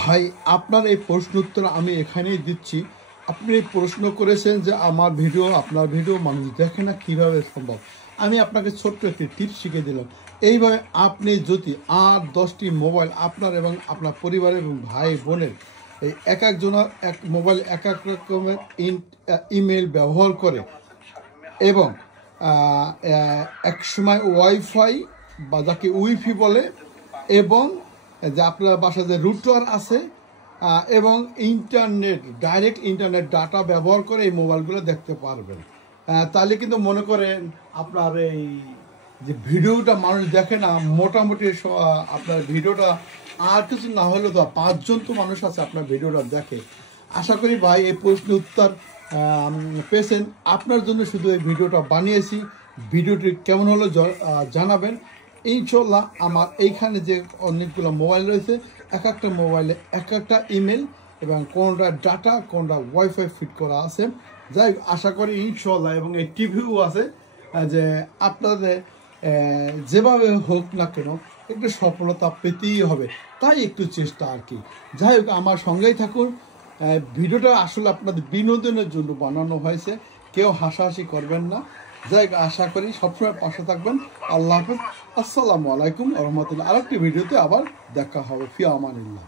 ভাই আপনার এই প্রশ্ন উত্তর আমি এখানেই দিচ্ছি। আপনি প্রশ্ন করেছেন যে আমার ভিডিও আপনার ভিডিও মানুষ দেখে না, কীভাবে সম্ভব। আমি আপনাকে ছোট্ট একটি টিপস শিখিয়ে দিলাম। এইভাবে আপনি যদি 8-10টি মোবাইল আপনার এবং আপনার পরিবারের এবং ভাই বোনের এই এক একজনের এক মোবাইল এক এক রকমের ইমেল ব্যবহার করে এবং এক সময় ওয়াইফাই বা যাকে উইফি বলে এবং যে আপনার বাসায় যে রুটার আছে এবং ইন্টারনেট ডাইরেক্ট ইন্টারনেট ডাটা ব্যবহার করে এই মোবাইলগুলো দেখতে পারবেন। তাহলে কিন্তু মনে করেন আপনার এই যে ভিডিওটা মানুষ দেখে না, মোটামুটি আপনার ভিডিওটা আর কিছু না হলেও তো 5 জন তো মানুষ আছে আপনার ভিডিওটা দেখে। আশা করি ভাই এই প্রশ্নের উত্তর পেয়েছেন। আপনার জন্য শুধু এই ভিডিওটা বানিয়েছি। ভিডিওটি কেমন হলো জানাবেন। ইনশাল্লাহ আমার এইখানে যে অনেকগুলো মোবাইল রয়েছে, এক একটা মোবাইলে এক একটা ইমেল এবং কোনটা ডাটা কোনটা ওয়াইফাই ফিট করা আছে। যাই আশা করি ইনশাল্লাহ, এবং এই টিভিও আছে, যে আপনাদের যেভাবে হোক না কেন একটু সফলতা পেতেই হবে, তাই একটু চেষ্টা আর কি। যাই হোক আমার সঙ্গেই থাকুন। ভিডিওটা আসলে আপনাদের বিনোদনের জন্য বানানো হয়েছে, কেউ হাসাহাসি করবেন না। যাই আশা করি সবসময় পাশে থাকবেন। আল্লাহ হাফেজ, আসসালামু আলাইকুম ওয়া রাহমাতুল্লাহ। আরেকটি ভিডিওতে আবার দেখা হবে। ফি আমানিল্লাহ।